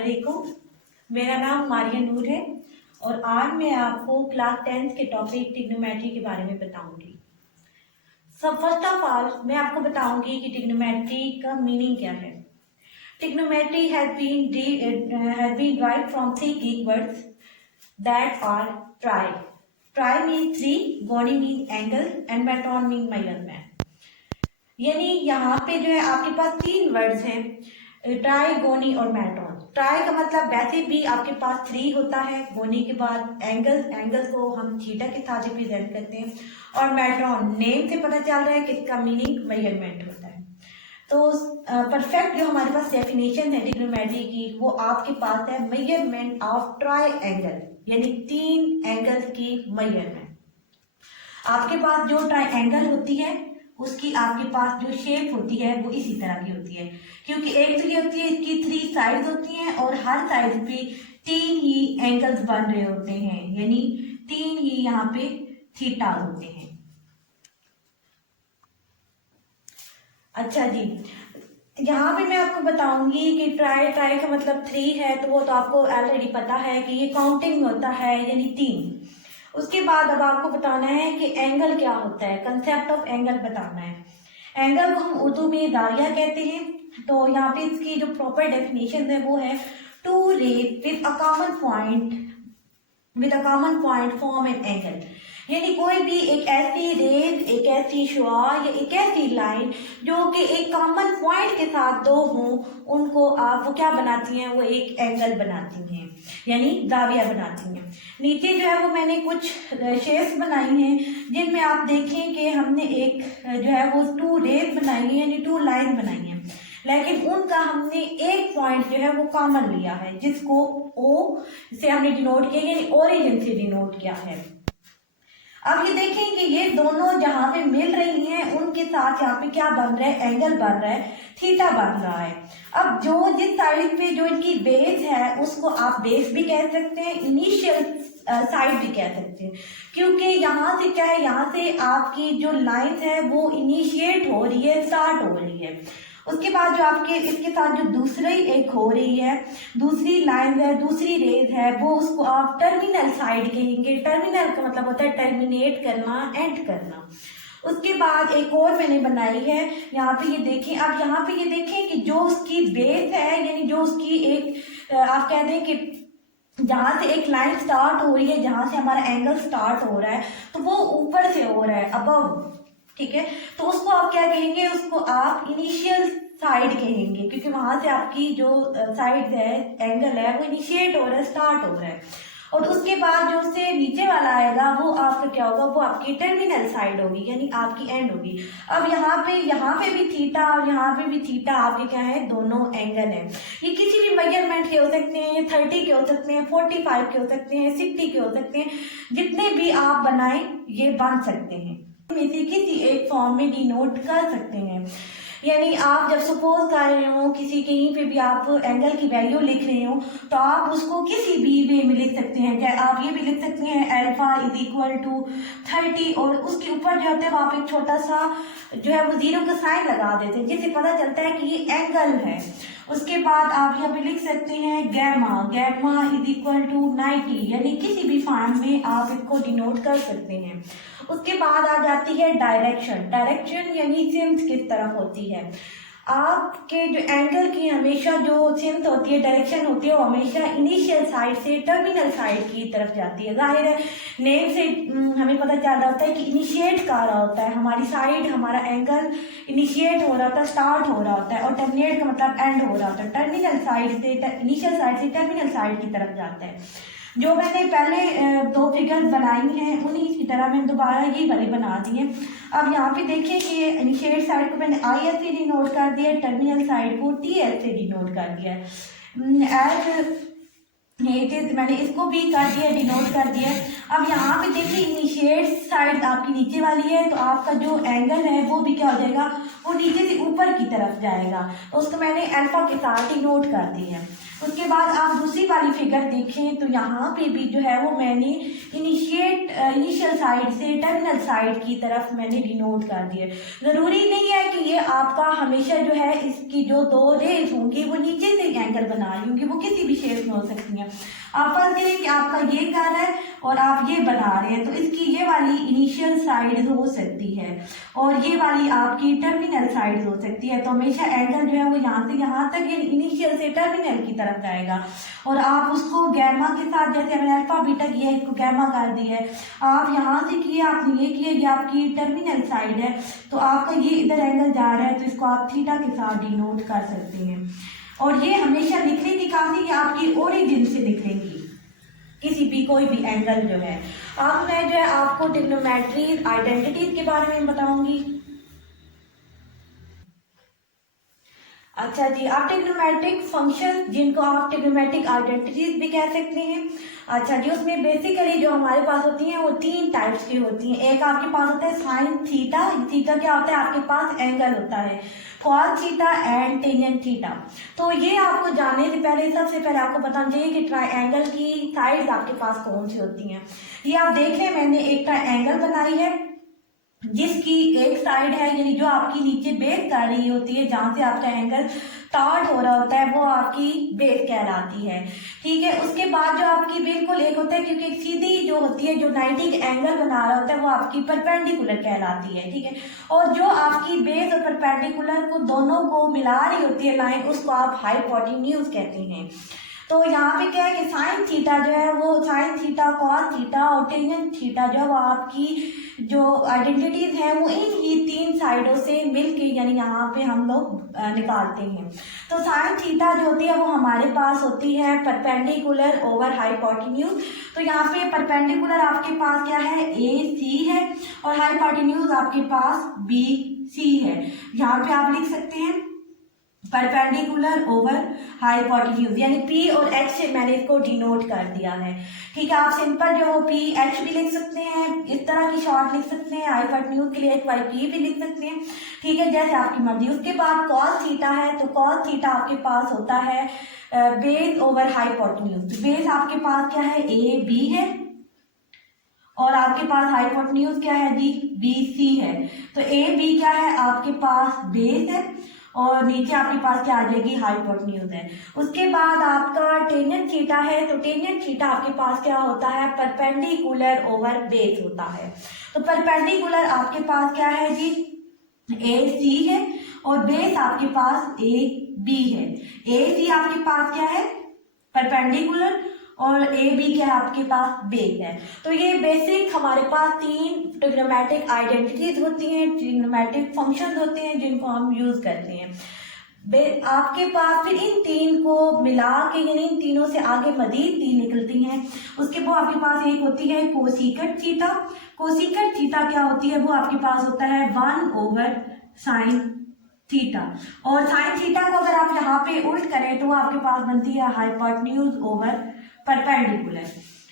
अस्सलामुअलैकुम। मेरा नाम मारिया नूर है और आज मैं आपको क्लास 10th के टॉपिक ट्रिग्नोमेट्री के बारे में बताऊंगी। सब फर्स्ट ऑफ ऑल मैं आपको बताऊंगी कि ट्रिग्नोमेट्री का मीनिंग क्या है। Trigonometry has been derived from three Greek words that are tri. Tri means three, goni means angle and metron means measurement। यानी यहाँ पे जो है आपके पास तीन वर्ड्स हैं, ट्राई, गोनी और मैट्रॉन। ट्राई का मतलब वैसे भी आपके पास थ्री होता है, गोनी के बाद एंगल को हम थीटा के साथ रिप्रेजेंट करते हैं, और मैट्रॉन नेम से पता चल रहा है कि इसका मीनिंग मेजरमेंट होता है। तो परफेक्ट जो हमारे पास डेफिनेशन है ट्रिग्नोमेट्री की, वो आपके पास है मेजरमेंट ऑफ ट्राई एंगल, यानी तीन एंगल की मेजरमेंट। आपके पास जो ट्राई एंगल होती है उसकी आपके पास जो शेप होती है वो इसी तरह की होती है, क्योंकि एक तो ये होती है इसकी थ्री साइड्स होती हैं और हर साइड पे तीन ही एंगल्स बन रहे होते हैं, यानी तीन ही यहाँ पे थीटा होते हैं। अच्छा जी, यहाँ पे मैं आपको बताऊंगी कि ट्राई का मतलब थ्री है, तो वो तो आपको ऑलरेडी पता है कि ये काउंटिंग होता है, यानी तीन। उसके बाद अब आपको बताना है कि एंगल क्या होता है, कंसेप्ट ऑफ एंगल बताना है। एंगल को हम उर्दू में दारिया कहते हैं। तो यहाँ पे इसकी जो प्रॉपर डेफिनेशन है वो है two rays with a common point form an angle, यानी कोई भी एक ऐसी रेज, एक ऐसी शुआ या एक ऐसी लाइन जो कि एक कॉमन पॉइंट के साथ दो हों, उनको आप वो क्या बनाती हैं, वो एक एंगल बनाती हैं, यानी दाविया बनाती हैं। नीचे जो है वो मैंने कुछ शेप्स बनाई हैं जिनमें आप देखें कि हमने एक जो है वो टू रेज बनाई है, यानी टू लाइन बनाई है, लेकिन उनका हमने एक पॉइंट जो है वो कॉमन लिया है, जिसको ओ से हमने डिनोट किया, यानी ओरिजिन से डिनोट किया है। अब ये देखें कि ये दोनों जहां पे मिल रही हैं उनके साथ यहाँ पे क्या बन रहा है, एंगल बन रहा है, थीटा बन रहा है। अब जो जिस साइड पे जो इनकी बेस है उसको आप बेस भी कह सकते हैं, इनिशियल साइड भी कह सकते हैं, क्योंकि यहाँ से क्या है, यहाँ से आपकी जो लाइन है वो इनिशिएट हो रही है, स्टार्ट हो रही है। उसके बाद जो आपके इसके साथ जो दूसरी एक हो रही है, दूसरी लाइन है, दूसरी रेज है, वो उसको आप टर्मिनल साइड कहेंगे। टर्मिनल का मतलब होता है टर्मिनेट करना, एंड करना। उसके बाद एक और मैंने बनाई है, यहाँ पे ये देखें। अब यहाँ पे ये देखें कि जो उसकी बेस है, यानी जो उसकी एक आप कह दें कि जहां से एक लाइन स्टार्ट हो रही है, जहां से हमारा एंगल स्टार्ट हो रहा है, तो वो ऊपर से हो रहा है, अबव, ठीक है। तो उसको आप क्या कहेंगे, उसको आप इनिशियल साइड कहेंगे, क्योंकि वहां से आपकी जो साइड है, एंगल है, वो इनिशिएट हो रहा है, स्टार्ट हो रहा है। और उसके बाद जो उससे नीचे वाला आएगा वो आपका क्या होगा, वो आपकी टर्मिनल साइड होगी, यानी आपकी एंड होगी। अब यहाँ पे भी थीटा और यहाँ पे भी थीटा आपके क्या है, दोनों एंगल है। ये किसी भी मेजरमेंट के हो सकते हैं, ये 30 के हो सकते हैं, 45 के हो सकते हैं, 60 के हो सकते हैं, जितने भी आप बनाएं ये बन सकते हैं, में से किसी एक फॉर्म में डिनोट कर सकते हैं। यानी आप जब सपोज कर रहे हो किसी कहीं पे भी आप एंगल की वैल्यू लिख रहे हो, तो आप उसको किसी भी वे में लिख सकते हैं। क्या आप ये भी लिख सकते हैं अल्फा इज इक्वल टू 30, और उसके ऊपर जो होता है आप एक छोटा सा जो है वो जीरो का साइन लगा देते हैं, जिससे पता चलता है कि ये एंगल है। उसके बाद आप यहाँ पे लिख सकते हैं गैमा इज इक्वल टू 90, यानी किसी भी फॉर्म में आप इसको डिनोट कर सकते हैं। उसके बाद आ जाती है डायरेक्शन यानी सिम्त किस तरफ होती है। आपके जो एंगल की हमेशा जो सिम्त होती है, डायरेक्शन होती है, वो हमेशा इनिशियल साइड से टर्मिनल साइड की तरफ जाती है। जाहिर है नेम से हमें पता चल रहा होता है कि इनिशिएट कर रहा होता है, हमारी साइड, हमारा एंगल इनिशिएट हो रहा होता है, स्टार्ट हो रहा होता है, और टर्मिनेट का मतलब एंड हो रहा होता है। टर्मिनल साइड से, इनिशियल साइड से टर्मिनल साइड की तरफ जाता है। जो मैंने पहले दो फिगर्स बनाई हैं उन्हीं की तरह मैंने दोबारा ये वाले बना दिए। अब यहाँ पे देखिए कि इनिशिएट साइड को मैंने आई एस से डिनोट कर दिया, टर्मिनल साइड को टी एस से डिनोट कर दिया। मैंने इसको भी कर दिया, डिनोट कर दिया। अब यहाँ पे देखिए इनिशिएट साइड आपकी नीचे वाली है, तो आपका जो एंगल है वो भी क्या हो जाएगा, वो नीचे से ऊपर की तरफ जाएगा, तो उसको मैंने अल्फा के साथ डिनोट कर दिया। उसके बाद आप दूसरी वाली फिगर देखें तो यहाँ पे भी जो है वो मैंने इनिशियल साइड से टर्मिनल साइड की तरफ मैंने डिनोट कर दिया। ज़रूरी नहीं है कि ये आपका हमेशा जो है इसकी जो दो रेज होंगी वो नीचे से एंगल बना रही होंगी, वो किसी भी शेप में हो सकती हैं। आप फर्ज करें कि आपका ये घर है और आप ये बना रहे हैं, तो इसकी ये वाली इनिशियल साइड हो सकती है और ये वाली आपकी टर्मिनल साइड हो सकती है। तो हमेशा एंगल जो है वो यहाँ से यहाँ तक ये इनिशियल से टर्मिनल की तरफ जाएगा और आप उसको गैमा के साथ, जैसे हमने अल्फा बीटा किया इसको गैमा कर दिया है, आप यहाँ से किए, आपने ये किया, ये आपकी टर्मिनल साइड है, तो आपका ये इधर एंगल जा रहा है तो इसको आप थीटा के साथ डिनोट कर सकते हैं। और ये हमेशा निकलेगी कहाँ से, आपकी ओरिजिन से निकलेंगी किसी भी कोई भी एंगल जो है। अब मैं जो है आपको ट्रिग्नोमेट्री आइडेंटिटीज के बारे में बताऊंगी। अच्छा जी, आप ट्रिग्नोमेट्रिक फंक्शन जिनको आप ट्रिग्नोमेट्रिक आइडेंटिटीज भी कह सकते हैं। अच्छा जी, उसमें बेसिकली जो हमारे पास होती हैं वो तीन टाइप्स की होती हैं। एक आपके पास होता है साइन थीटा। थीटा क्या होता है, आपके पास एंगल होता है, cos theta and tangent theta. तो ये आपको जानने से पहले सबसे पहले आपको बताना चाहिए कि ट्रायंगल की साइड्स आपके पास कौन सी होती हैं। ये आप देख लें, मैंने एक ट्रायंगल बनाई है जिसकी एक साइड है यानी जो आपकी नीचे बेस कर रही होती है, जहां से आपका एंगल स्टार्ट हो रहा होता है वो आपकी बेस कहलाती है। ठीक है, उसके बाद जो आपकी बिल्कुल एक होता है, क्योंकि सीधी जो होती है जो 90 एंगल बना रहा होता है वो आपकी परपेंडिकुलर कहलाती है। ठीक है, और जो आपकी बेस और परपेंडिकुलर को दोनों को मिला रही होती है लाइन, उसको आप हाइपोटेन्यूज कहते हैं। तो यहाँ पे क्या है कि साइन थीटा जो है वो साइन थीटा, कॉस थीटा और टेंजेंट थीटा जो है वो आपकी जो आइडेंटिटीज हैं वो इन ही तीन साइडों से मिलके यानी यहाँ पे हम लोग निकालते हैं। तो साइन थीटा जो होती है वो हमारे पास होती है परपेंडिकुलर ओवर हाइपोटेन्यूज। तो यहाँ पे परपेंडिकुलर आपके पास क्या है, ए सी है और हाइपोटेन्यूज आपके पास बी सी है। यहाँ पे आप लिख सकते हैं परपेंडिकुलर ओवर हाइपोटेन्यूज, यानी पी और एच से मैंने इसको डिनोट कर दिया है। ठीक है, आप सिंपल जो पी एच भी लिख सकते हैं, इस तरह की शॉर्ट लिख सकते हैं, हाइपोटेन्यूज के लिए एक बार पी भी लिख सकते हैं। ठीक है, जैसे आपकी मर्जी। उसके बाद कॉस थीटा है, तो कॉस थीटा आपके पास होता है बेस ओवर हाइपोटेन्यूज। बेस आपके पास क्या है, ए बी है और आपके पास हाइपोटेन्यूज क्या है जी, बी सी है। तो ए बी क्या है, आपके पास बेस है और नीचे आपके पास क्या आ जाएगी, हाइपोटेन्यूज है। उसके बाद आपका टेंजेंट थीटा है, तो टेंजेंट थीटा आपके पास क्या होता है, परपेंडिकुलर ओवर बेस होता है। तो परपेंडिकुलर आपके पास क्या है जी, ए सी है और बेस आपके पास ए बी है। ए सी आपके पास क्या है, परपेंडिकुलर और ए बी क्या है आपके पास, बेस है। तो ये बेसिक हमारे पास तीन ट्रिग्नोमेट्रिक आइडेंटिटीज होती हैं, ट्रिग्नोमेट्रिक फंक्शंस होते हैं जिनको हम यूज करते हैं। आपके पास फिर इन तीन को मिला के यानी इन तीनों से आगे मजीद तीन निकलती हैं। उसके बाद आपके पास एक होती है कोसिकट थीटा। कोसिकट थीटा क्या होती है, वो आपके पास होता है 1 ओवर साइन थीटा। और साइन थीटा को अगर आप यहाँ पे उल्ट करें तो आपके पास बनती है हाइपोटेन्यूज ओवर परपेंडिकुलर।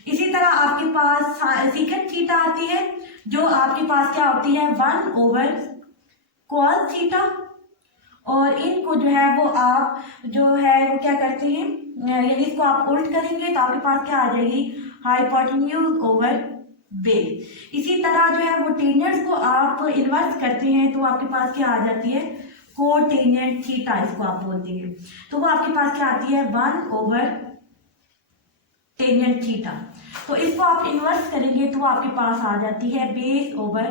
इसी तरह आपके पास सीकट थीटा आती है जो आपके पास क्या होती है 1 ओवर कॉस थीटा। और इनको जो है वो आप जो है वो क्या करते हैं, यानी इसको आप उल्ट करेंगे तो आपके पास क्या आ जाएगी, हाइपोटेन्यूज ओवर बेस। इसी तरह जो है वो टेंजेंट्स को आप इन्वर्स करते हैं तो आपके पास क्या आ जाती है, कोटेंजेंट थीटा इसको आप बोलते हैं। तो वो आपके पास क्या आती है 1 ओवर टेंजेंट थीटा। तो इसको आप इन्वर्स करेंगे तो आपके पास आ जाती है बेस ओवर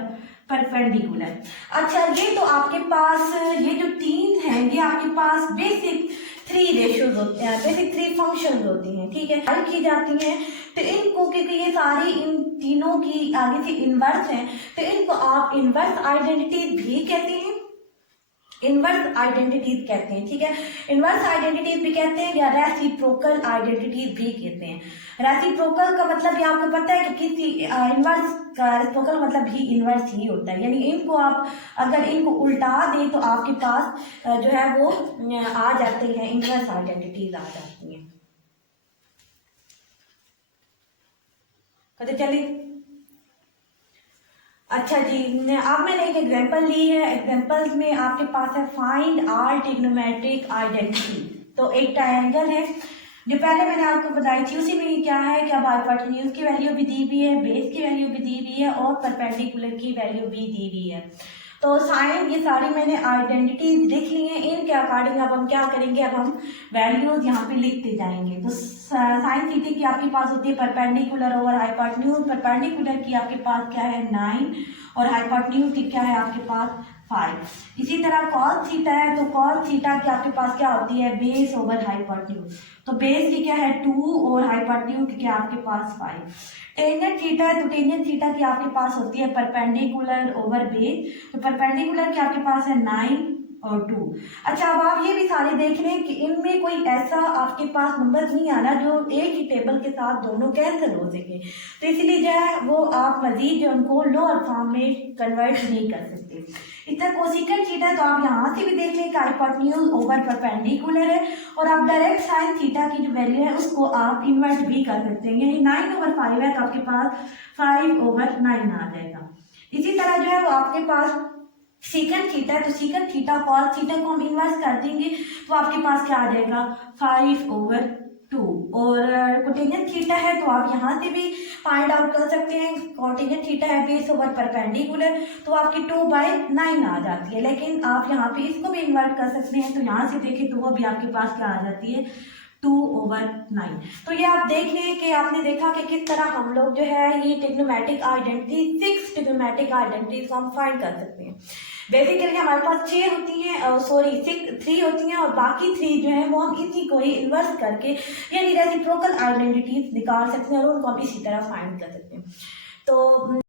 परपेंडिकुलर। अच्छा, ये तो आपके पास ये जो तीन हैं ये आपके पास बेसिक 3 रेशियोज होते हैं, बेसिक 3 फंक्शंस होती हैं। ठीक है, हल की जाती हैं। तो इनको क्योंकि ये सारी इन तीनों की आगे से इन्वर्स हैं तो इनको आप इन्वर्स आइडेंटिटी भी कहते हैं, इनवर्स आइडेंटिटीज कहते हैं। ठीक है, इनवर्स आइडेंटिटीज भी कहते हैं या रेसिप्रोकल आइडेंटिटीज भी कहते हैं। रेसिप्रोकल का मतलब ये आपको पता है कि किसी इनवर्स का रेसिप्रोकल मतलब भी इनवर्स ही होता है, यानी इनको आप अगर इनको उल्टा दें तो आपके पास जो है वो आ जाते हैं, इनवर्स आइडेंटिटीज आ जाती हैं। पता चली। अच्छा जी, अब मैंने एक एग्जांपल ली है। एग्जांपल्स में आपके पास है फाइंड आल ट्रिग्नोमेट्रिक आइडेंटिटी। तो एक ट्रायंगल है जो पहले मैंने आपको बताई थी उसी में ही क्या है कि अब हाइपोटेन्यूज की वैल्यू भी दी हुई है, बेस की वैल्यू भी दी हुई है और परपेंडिकुलर की वैल्यू भी दी हुई है। तो साइन ये सारी मैंने आइडेंटिटीज लिख ली हैं, इनके अकॉर्डिंग अब हम क्या करेंगे, अब हम वैल्यूज यहाँ पे लिखते जाएंगे। तो साइन थीटा की आपके पास होती है परपेंडिकुलर ओवर हाइपोटेन्यूज, परपेंडिकुलर की आपके पास क्या है 9 और हाइपोटेन्यूज की क्या है आपके पास 5। इसी तरह कॉस थीटा है तो कॉस थीटा की आपके पास क्या होती है बेस ओवर हाइपोटेन्यूज, तो बेस की क्या है 2 और हाइपोटेन्यूज की क्या आपके पास 5। टेंजेंट थीटा है तो टेंजेंट थीटा की आपके पास होती है परपेंडिकुलर ओवर बेस, तो परपेंडिकुलर की आपके पास है 9 और 2। अच्छा अब आप ये भी सारे देख लें कि इनमें कोई ऐसा आपके पास नंबर नहीं आना जो एक ही टेबल के साथ दोनों कैंसिल हो सके, तो इसलिए जो है वो आप मजीद जो उनको लोअर फॉर्म में कन्वर्ट नहीं कर सकते। इस तरह कोसिकेंट थीटा तो आप यहाँ से भी देख लें कि हाइपोटेन्यूज ओवर परपेंडिकुलर है और आप डायरेक्ट साइन थीटा की जो वैल्यू है उसको आप इन्वर्ट भी कर सकते हैं, यानी 9/5 है तो आपके पास 5/9 आ जाएगा। इसी तरह जो है वो आपके पास सीकेंट थीटा है तो सीकेंट थीटा कॉस थीटा को हम इन्वर्स कर देंगे तो आपके पास क्या आ जाएगा 5/2। और कोटेंजेंट थीटा है तो आप यहाँ से भी फाइंड आउट कर सकते हैं, कोटेंजेंट थीटा है बेस ओवर परपेंडिकुलर तो आपकी 2/9 आ जाती है, लेकिन आप यहाँ पे इसको भी इन्वर्ट कर सकते हैं तो यहाँ से देखें तो वो भी आपके पास क्या आ जाती है 2/9। तो ये आप देख लें कि आपने देखा कि किस तरह हम लोग जो है ये ट्रिग्नोमेट्रिक आइडेंटिटी 6 ट्रिग्नोमेट्रिक आइडेंटिटीज हम फाइंड कर सकते हैं। बेसिकली हमारे पास 6 होती हैं, सॉरी 3 होती हैं और बाकी 3 जो है वो हम इसी को ही इन्वर्स करके यानी रेसिप्रोकल आइडेंटिटीज निकाल सकते हैं और उनको हम इसी तरह फाइंड कर सकते हैं। तो